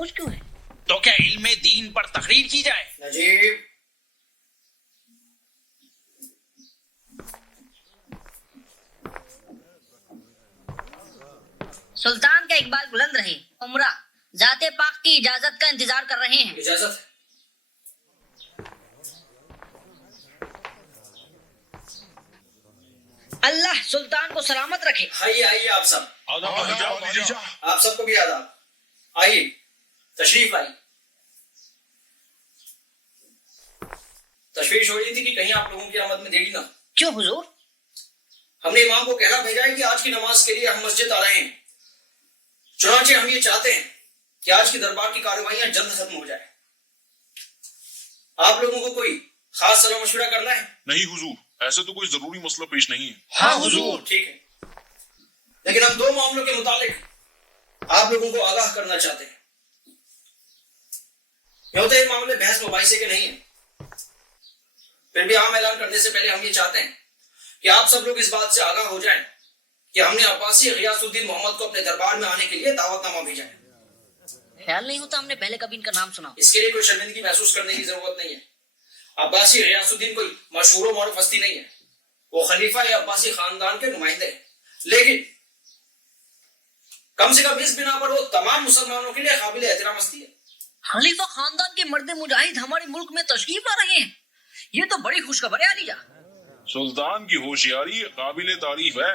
خاموش کیوں ہے؟ تو کیا علم دین پر تقریر کی جائے؟ نجیب سلطان کا اقبال بلند رہے، عمرہ ذات پاک کی اجازت کا انتظار کر رہے ہیں۔ اجازت ہے۔ اللہ سلطان کو سلامت رکھے۔ آئیے آئیے آپ سب، آپ سب کو بھی آداب۔ آئیے تشریف آئیے۔ تشویش ہو رہی تھی کہ کہیں آپ لوگوں کی آمد میں دیری نہ ہو۔ کیوں حضور؟ ہم نے امام کو کہنا بھیجا ہے کہ آج کی نماز کے لیے ہم مسجد آ رہے ہیں، چنانچہ ہم یہ چاہتے ہیں کہ آج کی دربار کی کارروائیاں جلد ختم ہو جائیں۔ آپ لوگوں کو کوئی خاص صلاح مشورہ کرنا ہے؟ نہیں حضور، ایسے تو کوئی ضروری مسئلہ پیش نہیں ہے۔ ہاں حضور۔ ٹھیک ہے، لیکن ہم دو معاملوں کے متعلق آپ لوگوں کو آگاہ کرنا چاہتے ہیں۔ یہ ہوتے ہیں معاملے بحث مباحثے کے نہیں ہیں، پھر بھی عام اعلان کرنے سے پہلے ہم یہ چاہتے ہیں کہ آپ سب لوگ اس بات سے آگاہ ہو جائیں کہ ہم نے عباسی غیاث الدین محمد کو اپنے دربار میں آنے کے لیے دعوت نامہ بھیجا ہے۔ خیال نہیں ہوتا ہم نے پہلے کبھی ان کا نام سنا۔ اس کے لیے کوئی شرمندگی محسوس کرنے کی ضرورت نہیں ہے۔ عباسی غیاث الدین کوئی مشہور و معروف ہستی نہیں ہے، وہ خلیفہ یا عباسی خاندان کے نمائندے ہیں، لیکن کم سے کم اس بنا پر وہ تمام مسلمانوں کے لیے قابل احترام ہستی ہے۔ خلیفہ خاندان کے مرد مجاہد ہمارے ملک میں تشریف لا رہے ہیں، یہ تو بڑی خوشخبر ہے علی جان۔ سلطان کی ہوشیاری قابل تعریف ہے۔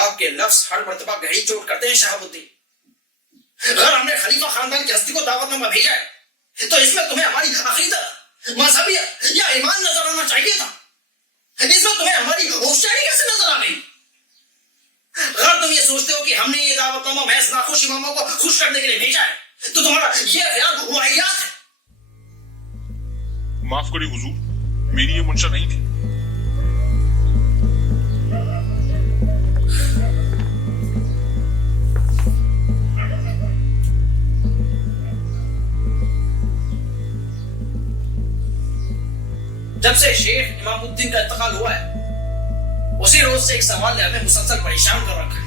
آپ کے لفظ ہر مرتبہ گہری چوٹ کرتے ہیں شہاب الدین۔ اگر ہم نے خلیفہ خاندان کی ہستی کو دعوت نامہ بھیجا ہے تو اس میں تمہیں ہماری عقیدت، مذہبیت یا ایمان نظر آنا چاہیے تھا۔ اس میں تمہیں ہماری ہوشیاری کیسے نظر آ گئی؟ اگر تم یہ سوچتے ہو کہ ہم نے یہ دعوت نامہ محض ناخوش اماموں کو خوش کرنے کے لیے بھیجا ہے تو تمہارا یہ خیال واہیات ہے۔ معاف کریں حضور، میری یہ منشا نہیں تھی۔ جب سے شیخ امام الدین کا انتقال ہوا ہے اسی روز سے ایک سوال نے ہمیں مسلسل پریشان کر رکھا ہے۔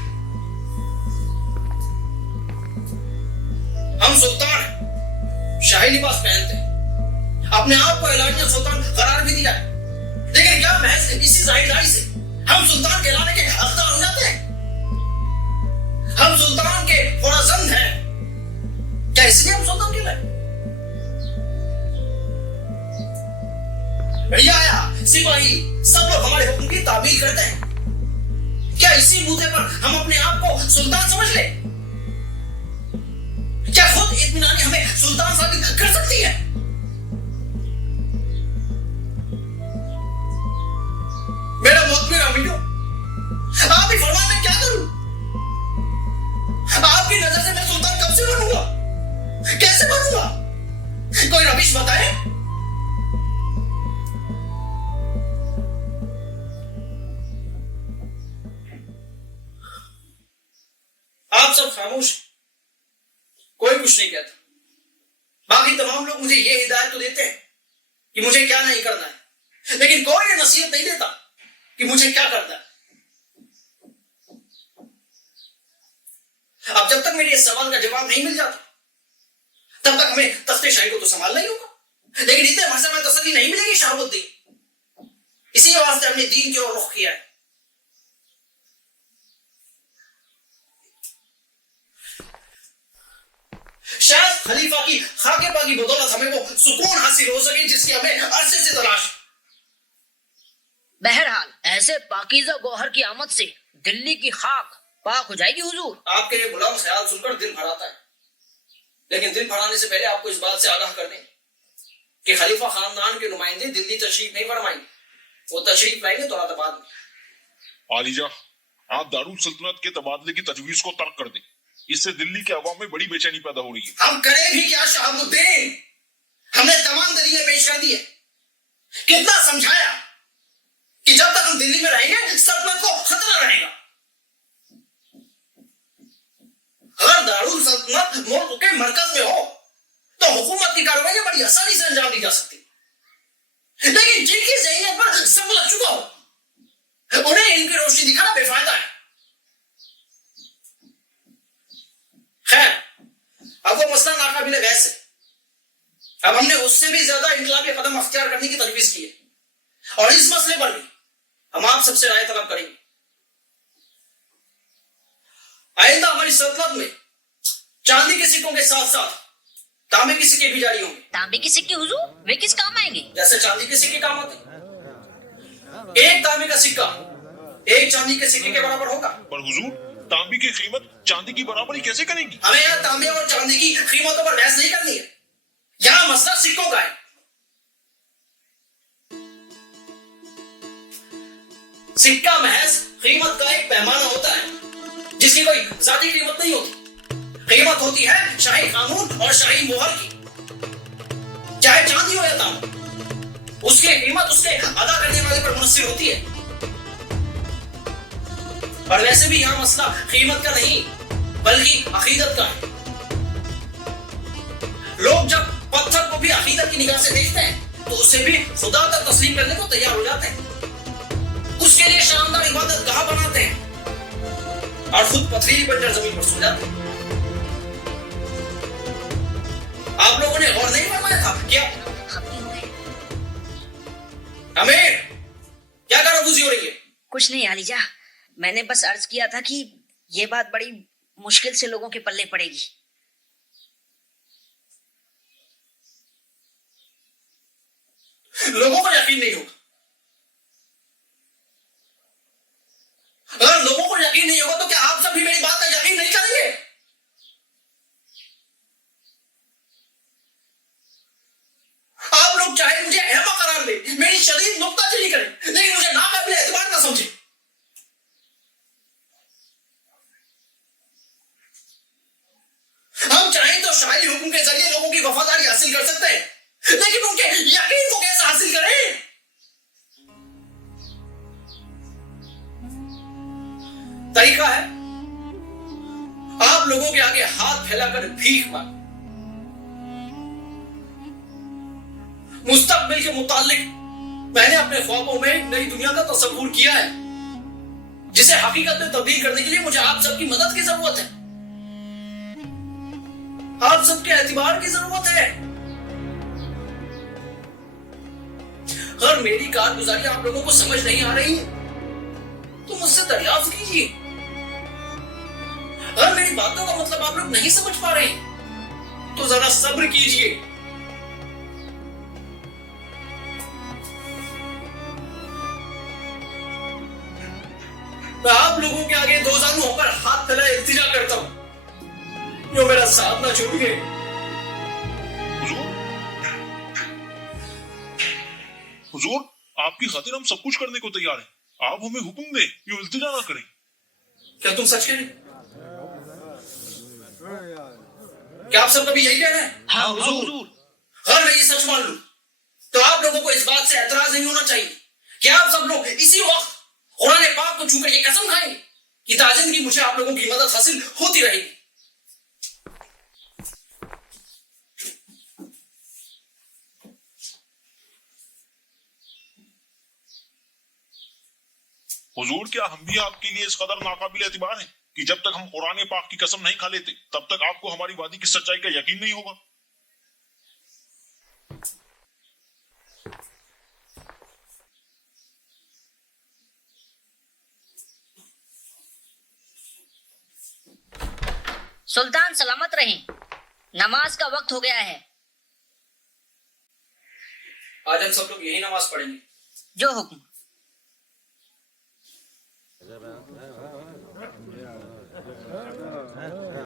ہم سلطان ہیں، شاہی لباس پہنتے ہیں، اپنے آپ کو اعلانیہ سلطان قرار بھی دیا ہے، لیکن کیا محض اسی ظاہرداری سے ہم سلطان کہلانے کے حقدار ہو جاتے ہیں؟ ہم سلطان کے خورزند ہیں، کیا اس لیے ہم سلطان کہلائے؟ رعایا، سپاہی سب لوگ ہمارے حکم کی تعمیل کرتے ہیں، کیا اسی بوتے پر ہم اپنے آپ کو سلطان سمجھ لیں؟ کیا خود اطمینانی ہمیں سلطان ثابت کر سکتی ہے؟ میرا معتبر امیرو، آپ ہی فرمائیں میں کیا کروں؟ آپ کی نظر سے میں سلطان کب سے بنوں گا؟ کیسے بنوں گا؟ کوئی روش بتائیں۔ آپ سب خاموش، کوئی کچھ نہیں کہتا۔ باقی تمام لوگ مجھے یہ ہدایت تو دیتے ہیں کہ مجھے کیا نہیں کرنا ہے، لیکن کوئی یہ نصیحت نہیں دیتا کہ مجھے کیا کرنا ہے۔ اب جب تک میرے اس سوال کا جواب نہیں مل جاتا تب تک ہمیں تخت شاہی کو تو سنبھالنا ہی ہوگا، لیکن اتنے عرصے میں تسلی نہیں ملے گی شہاب الدین، اسی واسطے ہم نے دین کی اور رخ کیا ہے۔ شاید خلیفہ کی خاک پا کی بدولت ہمیں وہ سکون حاصل ہو سکے جس کی ہمیں عرصے سے تلاش۔ بہرحال ایسے پاکیزہ گوہر کی آمد سے دلی کی خاک پاک ہو جائے گی حضور۔ آپ کے یہ بلند خیال سن کر دل بھراتا ہے، لیکن دل بھرانے سے پہلے آپ کو اس بات سے آگاہ کر دیں کہ خلیفہ خاندان کے نمائندے دلی تشریف نہیں فرمائیں گے، وہ تشریف لائیں گے دولت آباد میں۔ عالیجہ، آپ دارالسلطنت کے تبادلے کی تجویز کو ترک کر دیں، اس سے دلی کے عوام میں بڑی بے چینی پیدا ہو رہی ہے۔ ہم کریں بھی کیا شہاب الدین؟ ہم نے تمام دلیلیں پیش کر دی ہے، کتنا سمجھایا کہ جب تک ہم دلی میں رہیں گے سلطنت کو خطرہ رہے گا۔ اگر دارالسلطنت ملک کے مرکز میں ہو تو حکومت کی کارروائیاں بڑی آسانی سے انجام دی جا سکتی، لیکن جن کی ذہنیت پر سب لگ چکا ہو انہیں ان کی روشنی دکھانا بے فائدہ ہے۔ خیر، اس سے بھی زیادہ انقلابی قدم اختیار کرنے کی تجویز کی ہے، اور اس مسئلے پر بھی ہم آپ سب سے رائے طلب کریں گے۔ آئندہ ہماری سلطنت میں چاندی کے سکوں کے ساتھ ساتھ تانبے کے سکے بھی جاری ہوں گے۔ تانبے کے سکے حضور، وہ کس کام آئیں گے؟ جیسے چاندی کے سکے کام آتے ہیں، ایک تانبے کا سکہ ایک چاندی کے سکے کے برابر ہوگا۔ پر حضور تانبے کی قیمت چاندی کی برابری کیسے کریں گی؟ ہمیں یہاں تانبے اور چاندی کی قیمتوں پر بحث نہیں کرنی ہے، یہاں مسئلہ سکوں کا ہے۔ سکہ محض قیمت کا ایک پیمانہ ہوتا ہے جس کی کوئی ذاتی قیمت نہیں ہوتی۔ قیمت ہوتی ہے شاہی قانون اور شاہی مہر کی، چاہے چاندی ہو یا تانبا، اس کی قیمت اس کے ادا کرنے والے پر منحصر ہوتی ہے۔ اور ویسے بھی یہاں مسئلہ قیمت کا نہیں بلکہ عقیدت کا ہے۔ لوگ جب پتھر کو بھی عقیدت کی نگاہ سے دیکھتے ہیں تو اسے بھی خدا تک تسلیم کرنے کو تیار ہو جاتے ہیں، اس کے لیے شاندار عبادت گاہ بناتے ہیں اور خود پتھریلی بنجر زمین پر سو جاتے ہیں۔ آپ لوگوں نے غور نہیں فرمایا تھا کیا؟ امیر کیا کارگوزی ہو رہی ہے؟ کچھ نہیں عالیجا، میں نے بس عرض کیا تھا کہ یہ بات بڑی مشکل سے لوگوں کے پلے پڑے گی۔ لوگوں کو یقین نہیں ہوگا، اگر لوگوں کو یقین نہیں ہوگا تو کیا آپ سب بھی میری بات کا یقین نہیں کریں گے؟ آپ لوگ چاہے مجھے احمق قرار دیں، میری شدید نکتہ چینی کریں، لیکن مجھے ناقابل اعتبار نہ سمجھیں۔ ہم چاہیں تو شاہی حکم کے ذریعے لوگوں کی وفاداری حاصل کر سکتے ہیں، لیکن ان کے یقین کو کیسے حاصل کریں؟ طریقہ ہے آپ لوگوں کے آگے ہاتھ پھیلا کر بھیک مانگ۔ مستقبل کے متعلق میں نے اپنے خوابوں میں نئی دنیا کا تصور کیا ہے جسے حقیقت میں تبدیل کرنے کے لیے مجھے آپ سب کی مدد کی ضرورت ہے، آپ سب کے اعتبار کی ضرورت ہے۔ اگر میری کارگزاری آپ لوگوں کو سمجھ نہیں آ رہی تو مجھ سے دریافت کیجیے، اگر میری باتوں کا مطلب آپ لوگ نہیں سمجھ پا رہے تو ذرا صبر کیجیے۔ میں آپ لوگوں کے آگے دو زانوں پر ہاتھ پھیلائے التجا کرتا ہوں، جو میرا ساتھ نہ چھوڑیے۔ حضور آپ کی خاطر ہم سب کچھ کرنے کو تیار ہیں، آپ ہمیں حکم دیں، یہ التجا نہ کریں۔ کیا تم سچ کہہ رہے؟ کیا آپ سب کبھی یہی کہہ رہے ہیں؟ ہاں حضور۔ اگر میں یہ سچ مان لوں تو آپ لوگوں کو اس بات سے اعتراض نہیں ہونا چاہیے کہ آپ سب لوگ اسی وقت قرآن پاک کو چھو کر یہ قسم کھائیں گے کہ تا زندگی مجھے آپ لوگوں کی مدد حاصل ہوتی رہے گی۔ حضور کیا ہم بھی آپ کے لیے اس قدر ناقابل اعتبار ہیں کہ جب تک ہم قرآن پاک کی قسم نہیں کھا لیتے تب تک آپ کو ہماری وعدے کی سچائی کا یقین نہیں ہوگا؟ سلطان سلامت رہیں، نماز کا وقت ہو گیا ہے۔ آج ہم سب لوگ یہی نماز پڑھیں گے۔ جو حکم۔